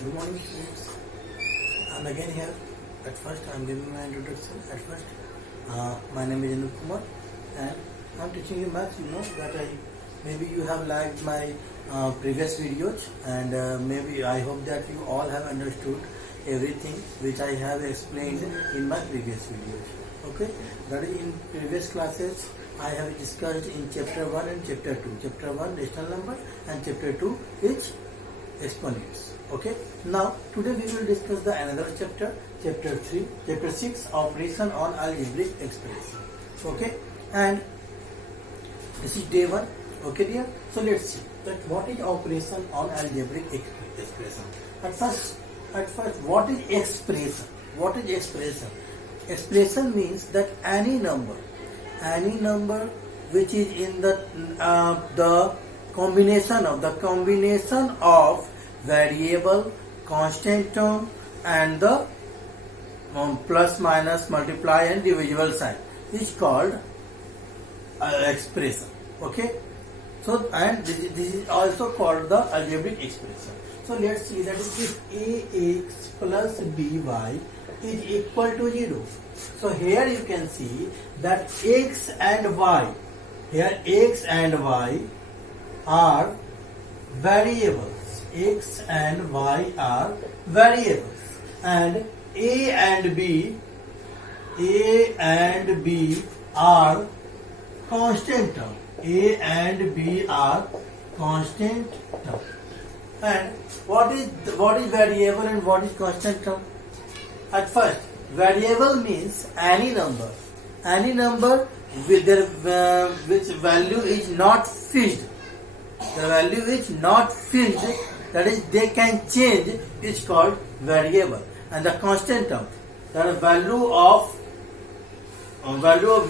Good morning, students. I'm again here. At first, I'm giving my introduction. At first, my name is Anup Kumar, and I'm teaching you maths. You know that maybe you have liked my previous videos, and maybe I hope that you all have understood everything which I have explained in my previous videos. Okay, that is in previous classes I have discussed in chapter 1 and chapter 2. Chapter 1 rational number and chapter 2 is exponents. Okay, now today we will discuss the another chapter, chapter 6, operation on algebraic expression. Okay, and this is day 1. Okay dear, so let's see that what is operation on algebraic expression. At first, what is expression? What is expression? Expression means that any number which is in the combination of variable, constant term, and the plus, minus, multiply, and divisible sign is called expression. Okay, so and this is also called the algebraic expression. So let's see that if ax plus by is equal to 0. So here you can see that x and y, here x and y are variables. X and y are variables, and a and b are constant term. A and b are constant term. And what is variable and what is constant term? At first, variable means any number with which value is not fixed. The value is not fixed, that is they can change, is called variable. And the constant term, the value of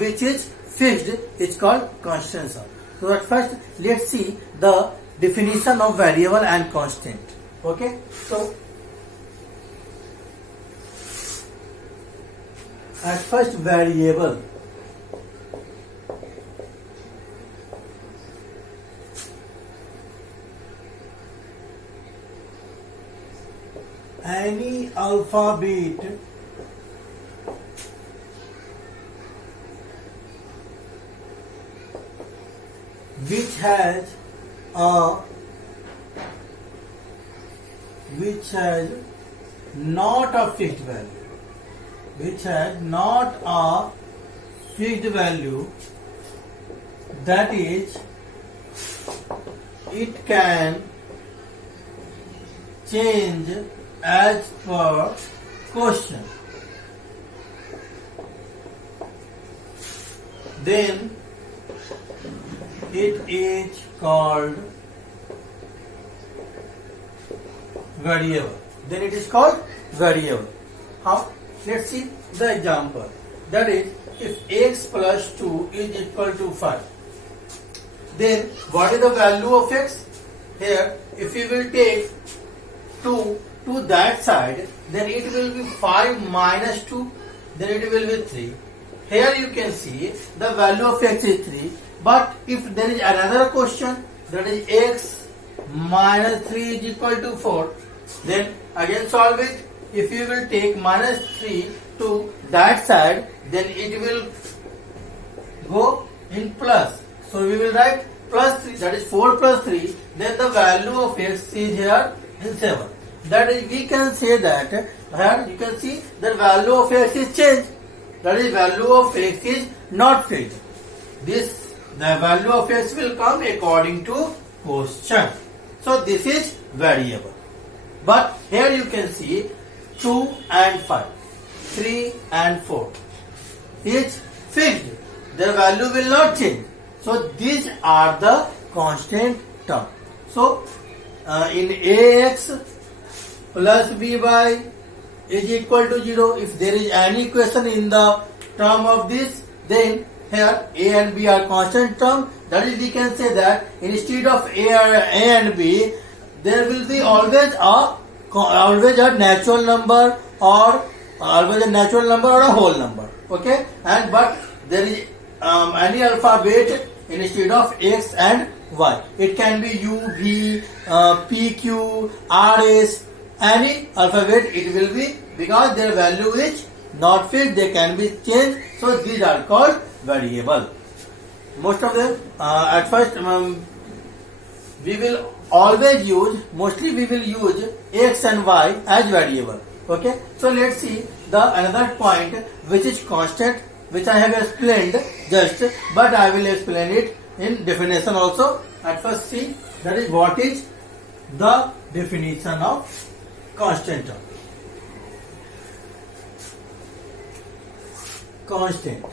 which is fixed, is called constant term. So at first let's see the definition of variable and constant. Okay, so at first, variable any alphabet which has not a fixed value, that is, it can change as per question, then it is called variable. How? Let's see the example. That is, if x plus 2 is equal to 5, then what is the value of x? Here, if we will take 2 to that side, then it will be 5 minus 2, then it will be 3. Here you can see the value of x is 3, but if there is another question, that is x minus 3 is equal to 4, then again solve it. If you will take minus 3 to that side, then it will go in plus. So we will write plus 3, that is 4 plus 3, then the value of x is here in 7. That is, we can say that here you can see the value of x is changed. That is, value of x is not fixed. The value of x will come according to question. So this is variable. But here you can see 2 and 5, 3 and 4 is fixed. Their value will not change. So these are the constant term. So in ax plus by is equal to 0. If there is any question in the term of this, then here a and b are constant term. That is, we can say that instead of a and b, there will be always a natural number or a whole number. Okay, and but there is any alphabet instead of X and Y. It can be U, V, P, Q, R, S, any alphabet it will be, because their value is not fixed, they can be changed, so these are called variable. Most of them at first we will always use, mostly we will use x and y as variable. Okay, so let's see the another point which is constant, which I have explained just, but I will explain it in definition also. At first see, that is what is the definition of constant term. Constant: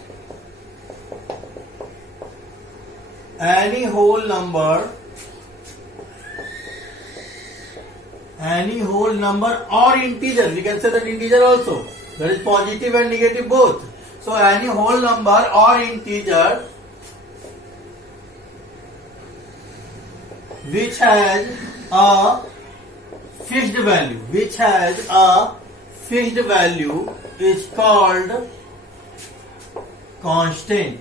any whole number or integer, we can say that integer also, that is positive and negative both. So any whole number or integer which has a fixed value, is called constant.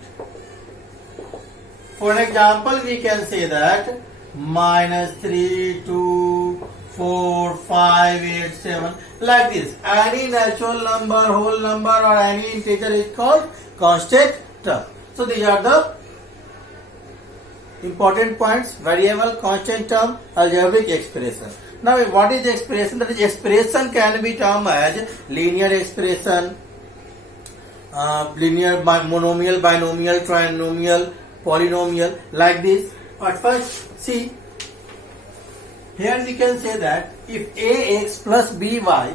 For example, we can say that -3, 2, 4, 5, 8, 7, like this. Any natural number, whole number, or any integer is called constant term. So these are the important points: variable, constant term, algebraic expression. Now what is expression? That is, expression can be termed as linear expression, linear, monomial, binomial, trinomial, polynomial, like this. But first see, here we can say that if ax plus by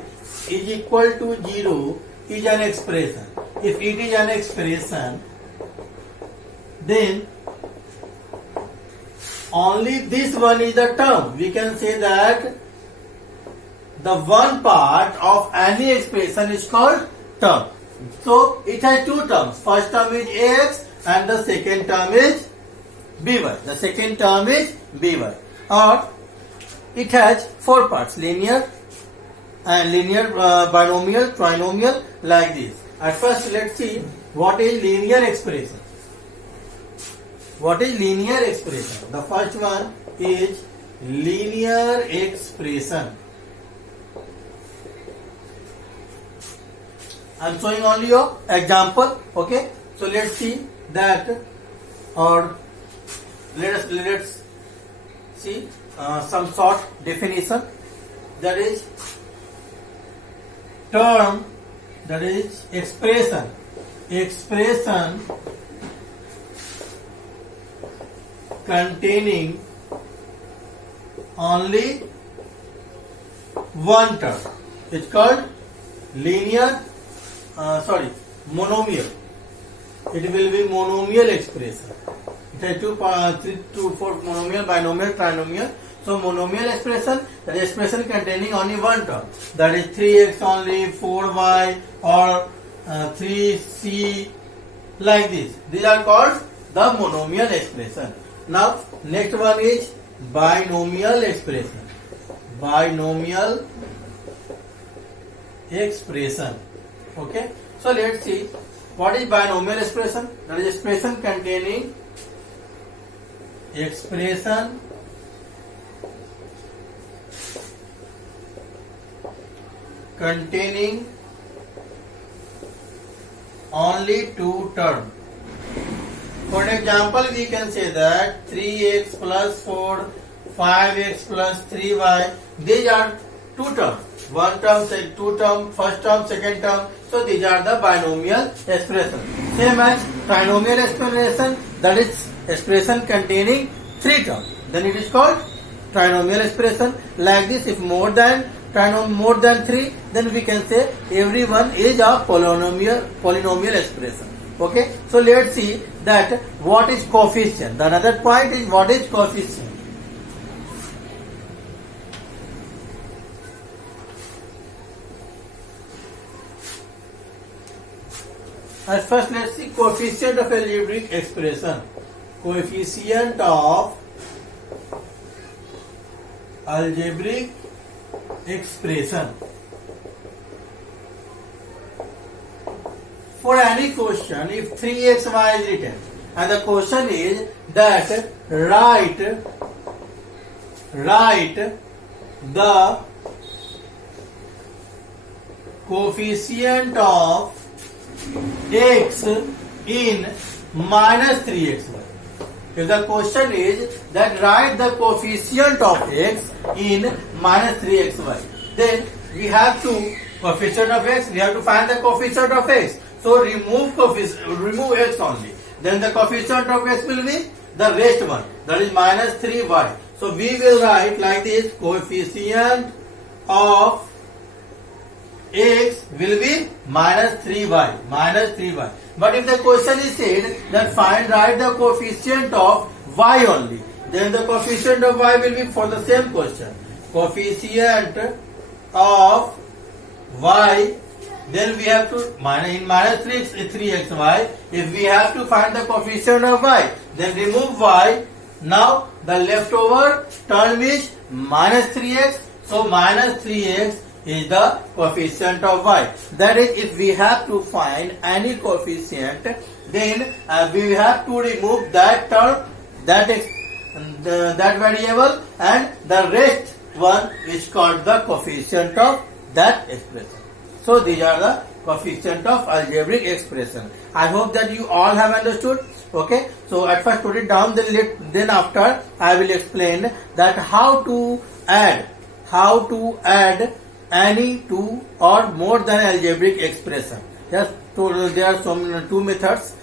is equal to 0 is an expression. If it is an expression, then only this one is the term. We can say that the one part of any expression is called term. So it has two terms. First term is ax and the second term is by. Or it has four parts: linear and binomial, trinomial, like this. At first let's see what is linear expression. What is linear expression? The first one is linear expression. I am showing only your example. Okay, so let's see that, or let's see some short definition. That is term, that is expression containing only one term. It's called monomial. It will be monomial expression. It has 2, 3 to 4 monomial, binomial, trinomial. So monomial expression, that is expression containing only one term. That is 3x only, 4y, or 3c, like this. These are called the monomial expression. Now next one is binomial expression. Binomial expression. Okay. So let's see what is binomial expression. That is expression containing only two terms. For example, we can say that 3x plus 4, 5x plus 3y, these are two terms. One term, two term, first term, second term. So these are the binomial expression. Same as trinomial expression, that is expression containing three terms. Then it is called trinomial expression. Like this, if more than 3, then we can say every one is a polynomial expression. Okay, so let's see that what is coefficient. The another point is what is coefficient. At first, let's see coefficient of algebraic expression. Coefficient of algebraic expression. For any question, if 3xy is written, and the question is that write the coefficient of x in minus 3xy. If the question is that write the coefficient of x in minus 3xy, then we have to coefficient of x, we have to find the coefficient of x. So remove x only. Then the coefficient of x will be the rest one, that is minus 3y. So we will write like this: coefficient of x will be minus 3y, minus 3y. But if the question is said that write the coefficient of y only, then the coefficient of y will be for the same question. Coefficient of y, then we have to in minus 3xy. If we have to find the coefficient of y, then remove y. Now the leftover term is minus 3x. So minus 3x is the coefficient of y. That is, if we have to find any coefficient, then we have to remove that term, that variable, and the rest one is called the coefficient of that expression. So these are the coefficient of algebraic expression. I hope that you all have understood. Okay, so at first put it down, then after I will explain that how to add any two or more than algebraic expression. Yes, so there are two methods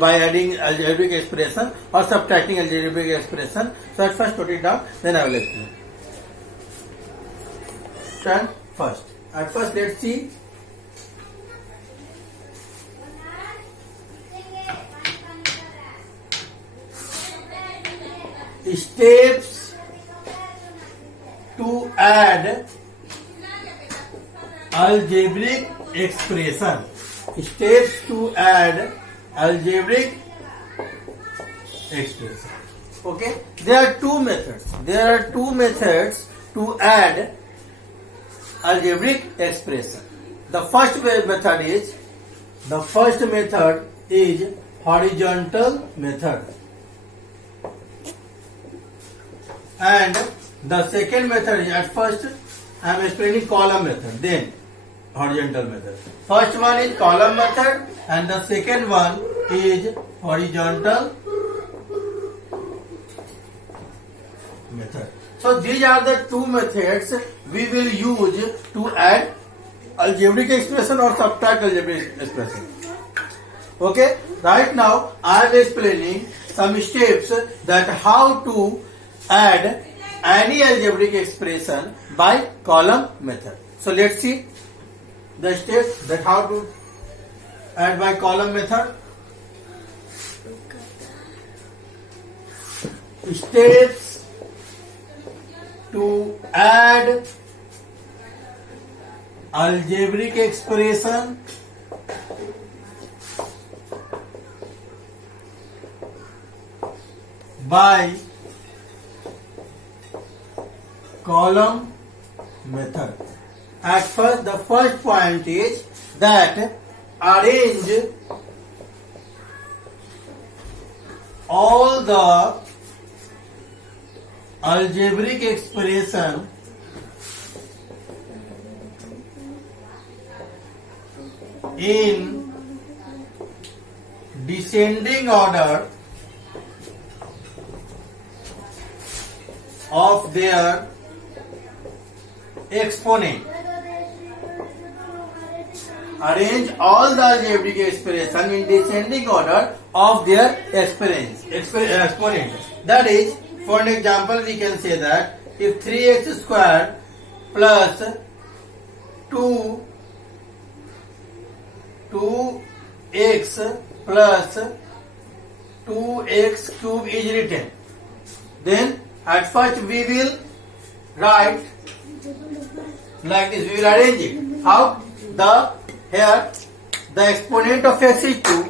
by adding algebraic expression or subtracting algebraic expression. So at first put it down, then I will explain. Turn first. At first, let's see. Steps to add algebraic expression. Steps to add algebraic expression. Okay, there are two methods. There are two methods to add algebraic expression. The first method is horizontal method, and the second method is, at first I am explaining column method, then horizontal method. First one is column method and the second one is horizontal method. So these are the two methods we will use to add algebraic expression or subtract algebraic expression. Okay, right now I am explaining some steps that how to add any algebraic expression by column method. So let's see the steps that how to add by column method. Steps to add algebraic expression by column method. At first, the first point is that arrange all the algebraic expression in descending order of their exponent. Arrange all the algebraic expression in descending order of their exponent. That is, for an example, we can say that if 3x squared plus 2x plus 2x cube is written, then at first we will write like this. We will arrange it. How? Here the exponent of x is 2.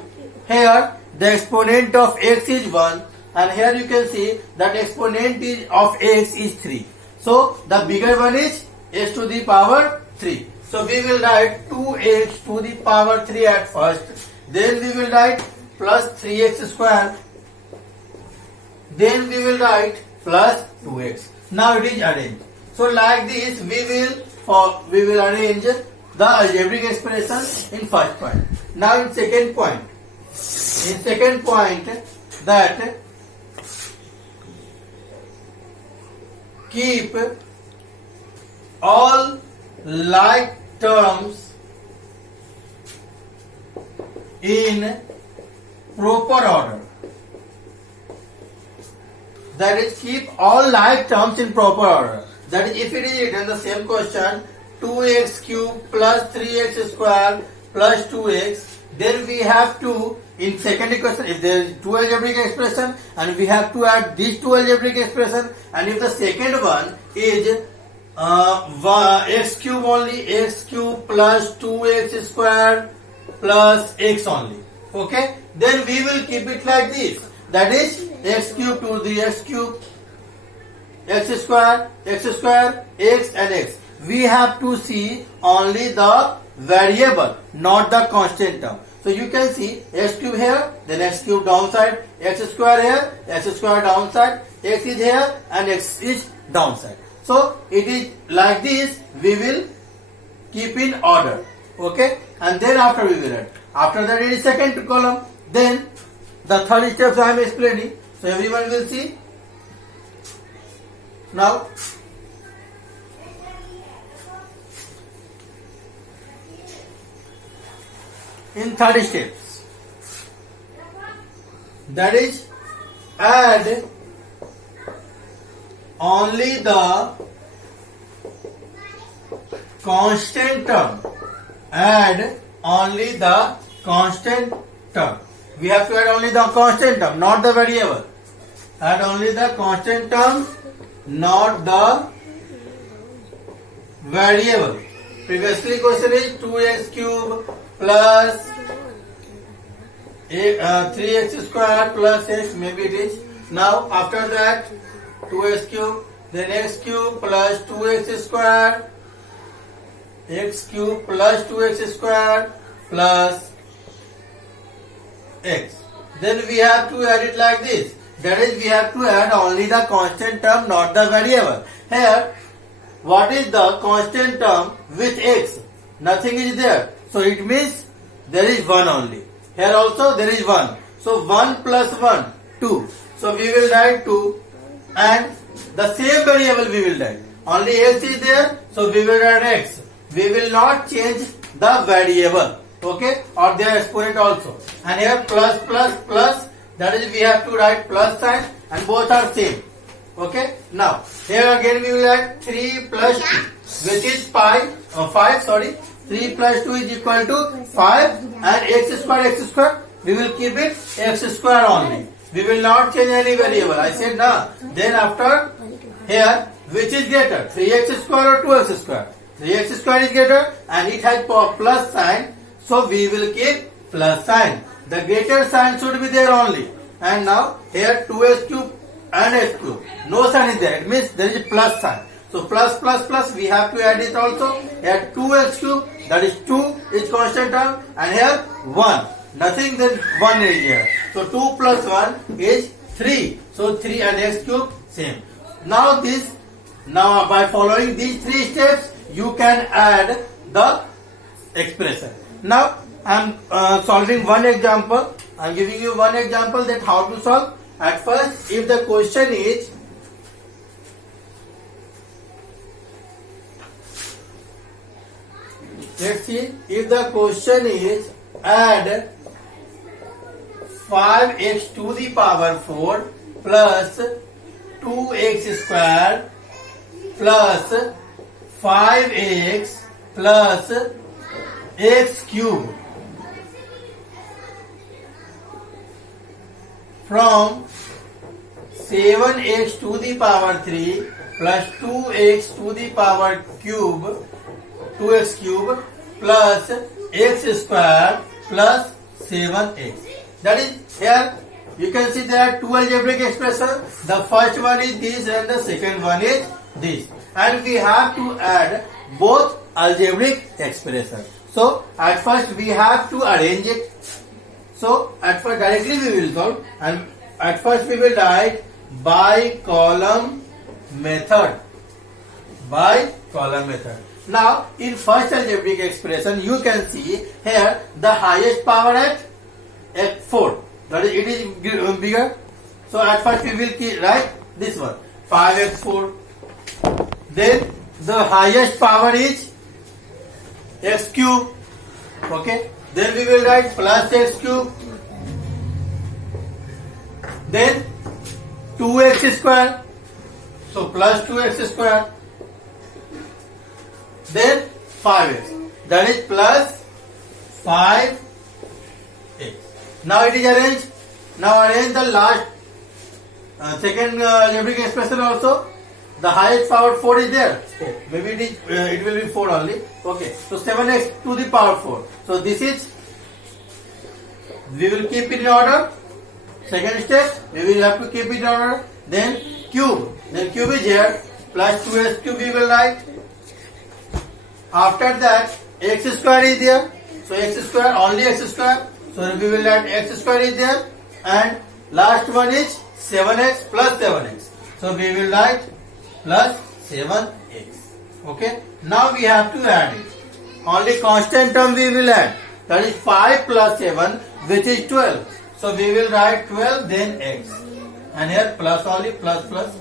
Here the exponent of x is 1. And here you can see that exponent of x is 3. So the bigger one is x to the power 3. So we will write 2x to the power 3 at first. Then we will write plus 3x square. Then we will write plus 2x. Now it is arranged. So like this we will arrange the algebraic expression in first point. Now in second point, that keep all like terms in proper order. That is, keep all like terms in proper order. That is, if it is written the same question, 2x cube plus 3x square plus 2x, then we have to, in second equation, if there is two algebraic expression, and we have to add these two algebraic expression, and if the second one is x cube only, x cube plus 2x square plus x only, okay, then we will keep it like this. That is, x cube to the x cube, x square, x, and x. We have to see only the variable, not the constant term. So you can see x cube here, then x cube downside, x square here, x square downside, x is here, and x is downside. So it is like this, we will keep in order, okay, and then after we will add. After that it is second column, then the third steps I am explaining, so everyone will see. Now, in third steps, that is, add only the constant term. Add only the constant term. We have to add only the constant term, not the variable. Add only the constant term, not the variable. Previously question is 2x cube plus 3x square plus x, maybe it is. Now after that 2x cube, then x cube plus 2x square, x cube plus 2x square plus x. Then we have to add it like this. That is, we have to add only the constant term, not the variable. Here, what is the constant term with x? Nothing is there. So it means there is 1 only. Here also there is 1. So 1 plus 1, 2. So we will write 2, and the same variable we will write. Only x is there, so we will write x. We will not change the variable, okay, or their exponent also. And here plus plus plus, that is, we have to write plus sign, and both are same, okay. Now here again we will write 3 plus 2, which is 5, sorry, 3 plus 2 is equal to 5, and x square, we will keep it x square only. We will not change any variable. I said no. Then after, here, which is greater, 3x square or 2x square? 3x square is greater, and it has plus sign, so we will keep plus sign. The greater sign should be there only. And now here 2x cube and x cube, no sign is there. It means there is a plus sign. So plus plus plus, we have to add it also. Here 2x cube, that is 2 is constant term, and here 1. Nothing, then 1 is here. So 2 plus 1 is 3. So 3 and x cube same. Now by following these 3 steps, you can add the expression. Now I am solving one example. I am giving you one example that how to solve. At first, if the question is let's see, if the question is add 5x to the power 4 plus 2x square plus 5x plus x cube from 7x to the power 3 plus 2x to the power cube, 2x cube plus x square plus 7x. That is, here you can see there are two algebraic expressions. The first one is this and the second one is this. And we have to add both algebraic expressions. So at first we have to arrange it. So at first directly we will solve, and at first we will write by column method. by column method. Now, in first algebraic expression, you can see here the highest power at 4. That is, it is bigger. So at first we will write this one 5x4. Then the highest power is x cube. Okay. Then we will write plus x cube. Then 2x square. So plus 2x square. Then 5x. That is plus 5x. Now it is arranged. Now arrange the last second algebraic expression also. The highest power 4 is there. Maybe it will be 4 only. Okay. So 7x to the power 4. So this is, we will keep it in order. Second step, we will have to keep it in order. Then cube. Then cube is here. Plus 2x cube we will write. After that, x square is there. So x square, only x square. So we will write x square is there. And last one is 7x plus 7x. So we will write plus 7x. Okay. Now we have to add it. Only constant term we will add. That is 5 plus 7, which is 12. So we will write 12, then x. And here plus only, plus plus.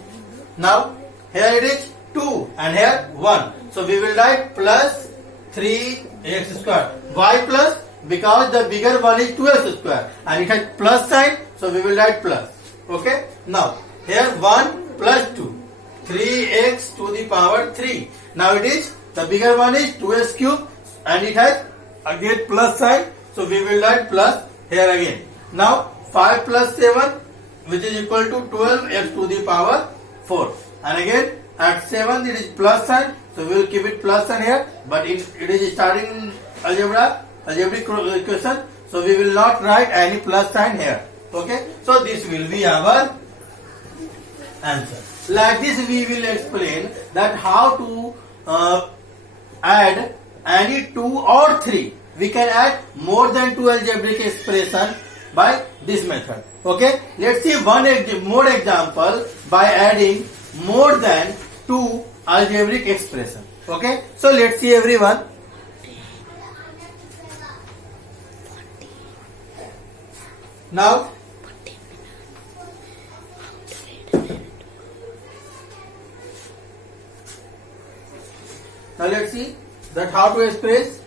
Now here it is 2 and here 1. So we will write plus 3x square. Why plus? Because the bigger one is 2x square and it has plus sign. So we will write plus. Okay. Now here 1 plus 2. 3x to the power 3. Now it is, the bigger one is 2x cube and it has again plus sign. So we will write plus here again. Now 5 plus 7, which is equal to 12x to the power 4. And again at 7 it is plus sign. So we will keep it plus sign here. But it is starting algebraic equation. So we will not write any plus sign here. Okay. So this will be our answer. Like this we will explain that how to add any 2 or 3. We can add more than 2 algebraic expression by this method. Okay. Let's see one more example by adding more than 2 algebraic expression. Okay. So let's see everyone. Now let's see that how to express.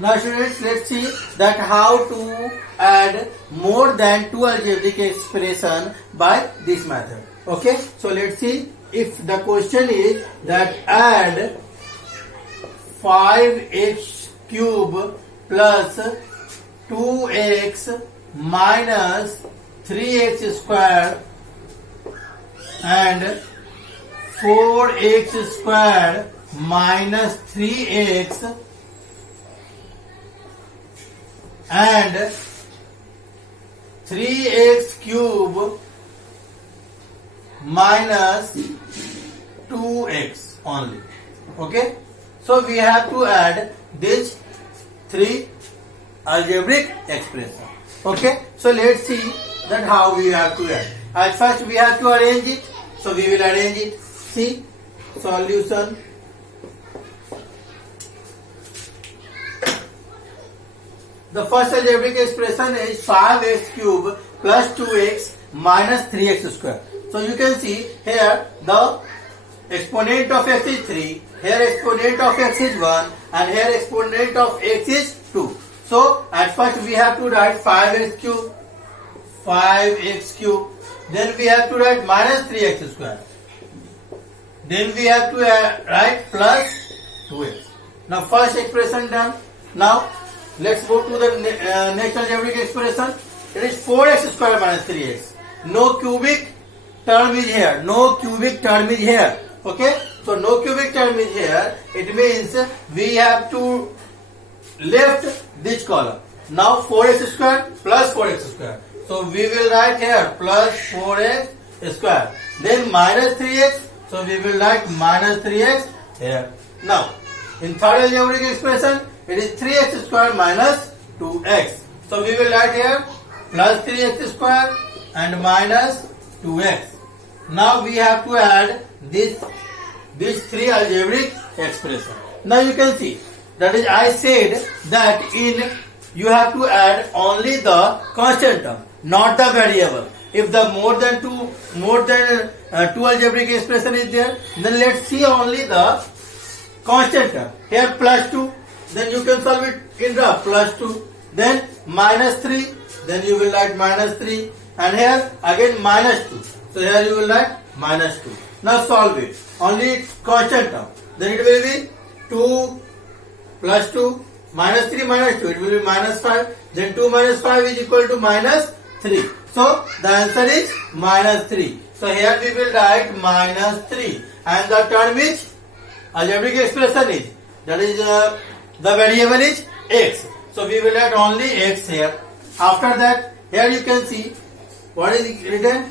Now students, let's see that how to add more than 2 algebraic expression by this method. Okay. So let's see, if the question is that add 5x cube plus 2x minus 3x square and 4x square minus 3x and 3x cube minus 2x only. Okay. So we have to add these 3 algebraic expressions. Okay. So let's see that how we have to add. At first we have to arrange it. So we will arrange it. See, solution. The first algebraic expression is 5x cube plus 2x minus 3x square. So you can see here the exponent of x is 3, here exponent of x is 1 and here exponent of x is 2. So at first we have to write 5x cube, then we have to write minus 3x square, then we have to write plus 2x. Now first expression done. Now let's go to the next algebraic expression. It is 4x square minus 3x. No cubic term is here. No cubic term is here. Okay. So no cubic term is here. It means we have to left this column. Now 4x square plus 4x square. So we will write here plus 4x square. Then minus 3x. So we will write minus 3x here. Now in third algebraic expression, it is 3x square minus 2x. So we will write here plus 3x square and minus 2x. Now we have to add these three algebraic expressions. Now you can see that is I said that you have to add only the constant term, not the variable. If the more than two algebraic expression is there, then let's see only the constant term. Here plus 2, then you can solve it in the plus 2. Then minus 3, then you will write minus 3. And here again minus 2. So here you will write minus 2. Now solve it. Only constant term. Then it will be 2 plus 2 minus 3 minus 2. It will be minus 5. Then 2 minus 5 is equal to minus 3. So the answer is minus 3. So here we will write minus 3. And the term is algebraic expression is, that is the variable is x. So we will write only x here. After that, here you can see what is written.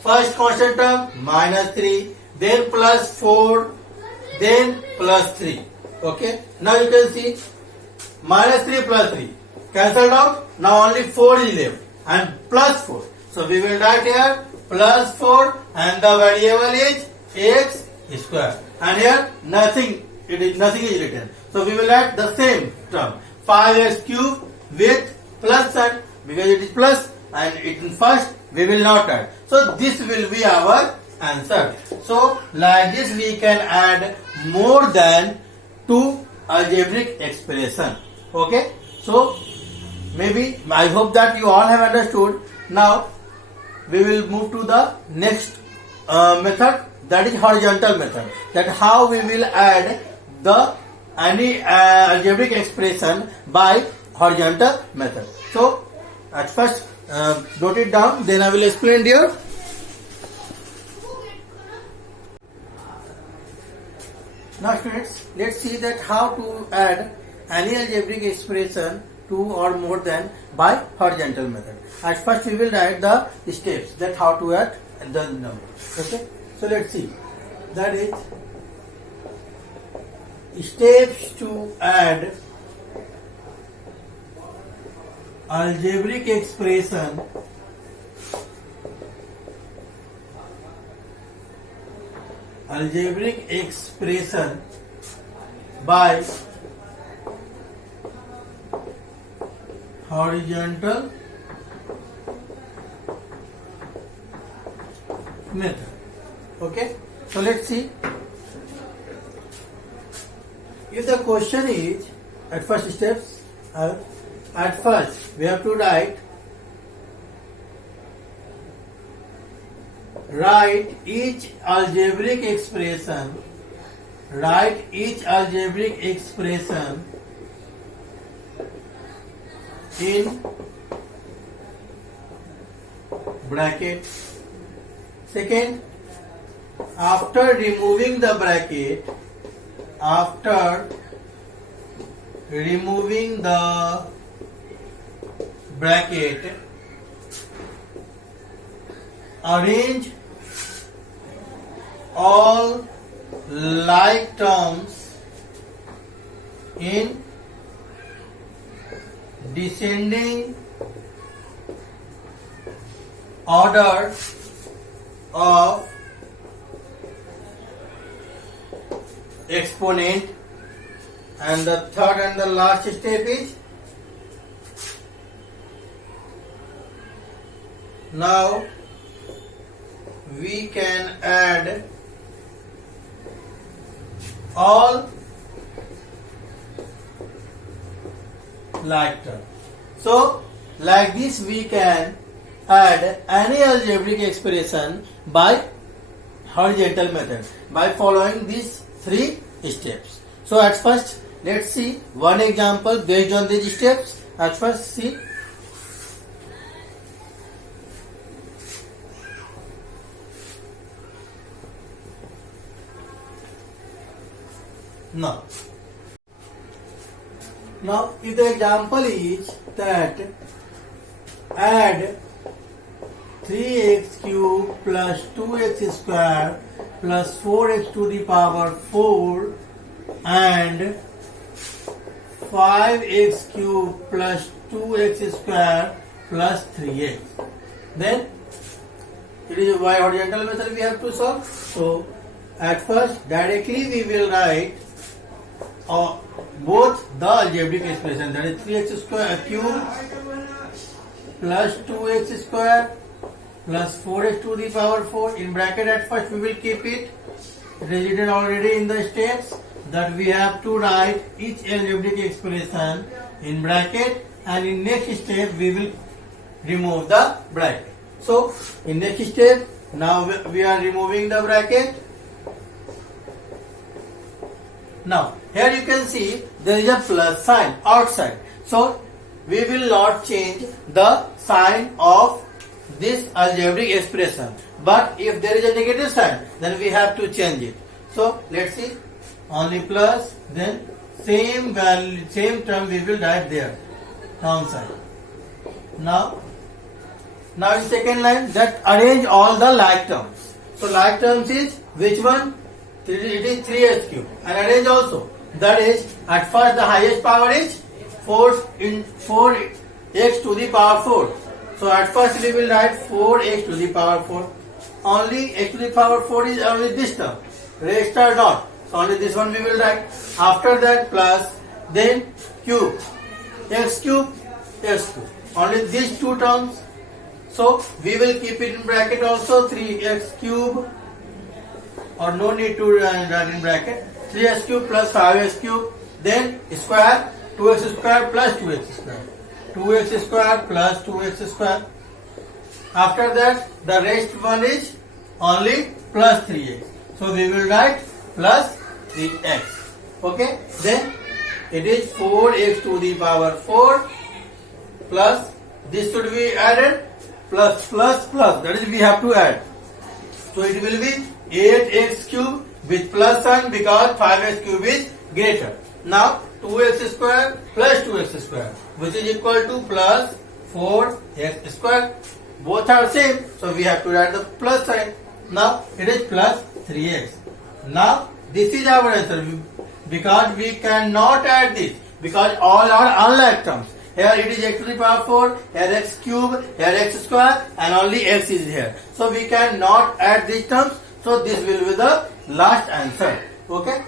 First constant term minus 3, then plus 4, then plus 3. Okay. Now you can see minus 3 plus 3 cancelled out. Now only 4 is left and plus 4. So we will write here plus 4 and the variable is x square. And here nothing is written. So we will write the same term 5x cube with plus sign because it is plus, and in first we will not add. So this will be our answer. So like this we can add more than two algebraic expression. Okay. So maybe I hope that you all have understood. Now we will move to the next method, that is horizontal method. That how we will add the any algebraic expression by horizontal method. So at first note it down, then I will explain here. Now students, let's see that how to add any algebraic expression two or more than by horizontal method. At first we will write the steps that how to add the number. Okay. So let's see. That is steps to add algebraic expression by horizontal method. Okay. So let's see. If the question is at first steps, at first we have to write each algebraic expression in bracket. Second, after removing the bracket, arrange all like terms in descending order of exponent. And the third and the last step is, now we can add all like terms. So like this we can add any algebraic expression by horizontal method by following these three steps. So at first let's see one example based on these steps. At first see. Now if the example is that add 3x cube plus 2x square plus 4x to the power 4 and 5x cube plus 2x square plus 3x. Then it is y horizontal method we have to solve. So at first directly we will write both the algebraic expression, that is 3x square cube plus 2x square plus 4x to the power 4 in bracket. At first we will keep it. It is written already in the steps that we have to write each algebraic expression in bracket, and in next step we will remove the bracket. So in next step now we are removing the bracket. Now here you can see there is a plus sign outside, so we will not change the sign of this algebraic expression, but if there is a negative sign then we have to change it. So let's see, only plus, then same value, same term we will write there downside. Now in second line, that arrange all the like terms. So like terms is which one? It is 3x cube, and arrange also, that is at first the highest power is 4x to the power 4. So at first we will write 4x to the power 4. Only x to the power 4 is only this term. Rest are not. So only this one we will write. After that plus, then cube. X cube, x cube. Only these two terms. So we will keep it in bracket also, 3x cube, or no need to write in bracket. 3x cube plus 5x cube. Then square, 2x square plus 2x square. 2x square plus 2x square. After that the rest one is only plus 3x. So we will write plus 3x. Okay. Then it is 4x to the power 4 plus, this should be added, plus plus plus, that is we have to add. So it will be 8x cube with plus sign because 5x cube is greater. Now 2x square plus 2x square, which is equal to plus 4x square. Both are same, so we have to write the plus sign. Now it is plus 3x. Now this is our answer, because we cannot add this, because all are unlike terms. Here it is x to the power 4, here x cube, here x square, and only x is here. So we cannot add these terms. So this will be the last answer. Okay.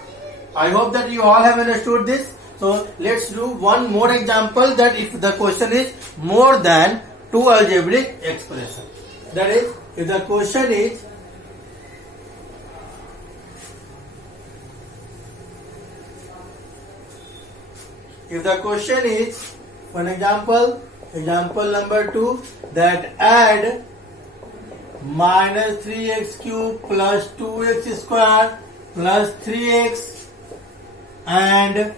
I hope that you all have understood this. So let's do one more example, that if the question is more than two algebraic expressions. That is, if the question is for example number 2, that add minus 3x cube plus 2x square plus 3x and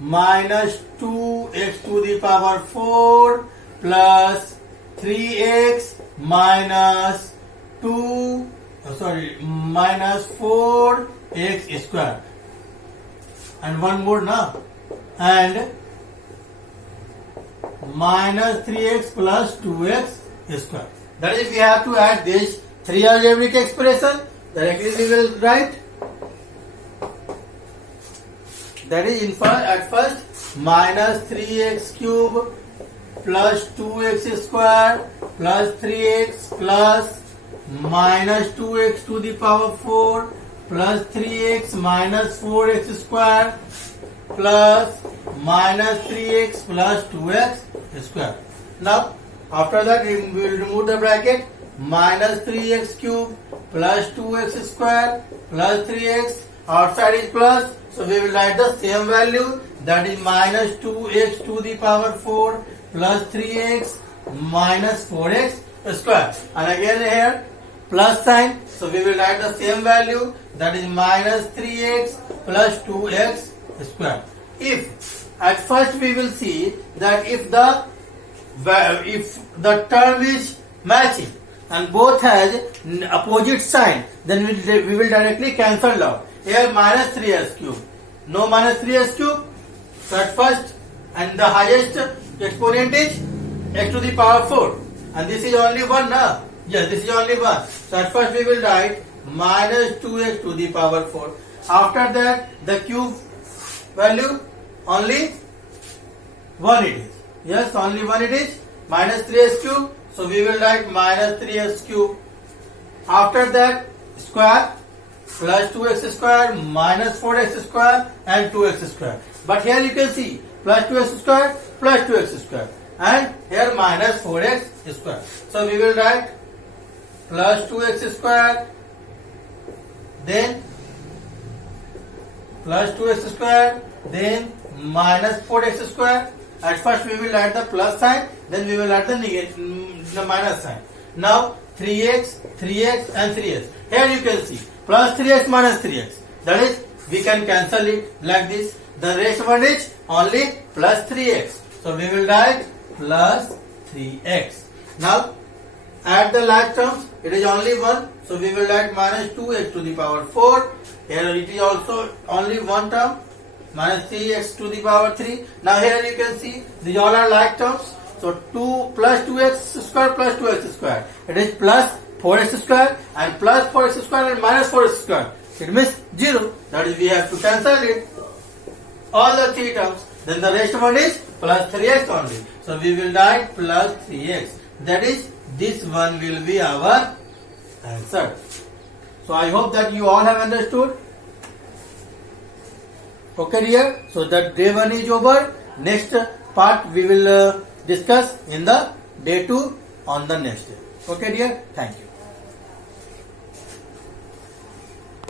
minus 2x to the power 4 plus 3x minus minus 4x square, and one more now, and minus 3x plus 2x square. That is, we have to add these three algebraic expressions. Directly we will write. That is, at first minus 3x cube plus 2x square plus 3x plus minus 2x to the power 4 plus 3x minus 4x square plus minus 3x plus 2x square. Now after that we will remove the bracket. Minus 3x cube plus 2x square plus 3x, outside is plus, so we will write the same value, that is minus 2x to the power 4 plus 3x minus 4x square, and again here plus sign, so we will write the same value, that is minus 3x plus 2x square. If at first we will see that if the term is matching and both has opposite sign, then we will directly cancel out. Here minus 3x cube, no minus 3x cube. So at first, and the highest exponent is x to the power 4, and this is only 1 now. Yes, this is only 1. So at first we will write minus 2x to the power 4. After that the cube value only 1 it is. Yes, only 1 it is. Minus 3x cube. So we will write minus 3x cube After that, square plus 2x square minus 4x square and 2x square. But here you can see plus 2x square plus 2x square and here minus 4x square. So we will write plus 2x square, then plus 2x square, then minus 4x square. At first we will add the plus sign, then we will add the minus sign. Now 3x, 3x and 3x. Here you can see plus 3x minus 3x. That is, we can cancel it like this. The rest one is only plus 3x. So we will write plus 3x. Now add the like terms. It is only 1. So we will write minus 2x to the power 4. Here it is also only one term. Minus 3x to the power 3. Now here you can see these all are like terms. So 2 plus 2x square plus 2x square. It is plus 4x square and plus 4x square and minus 4x square. It means 0. That is, we have to cancel it. All the three terms. Then the rest one is plus 3x only. So we will write plus 3x. That is, this one will be our answer. So I hope that you all have understood. Okay dear. So that day 1 is over. Next part we will discuss in the day 2 on the next day. Okay dear. Thank you.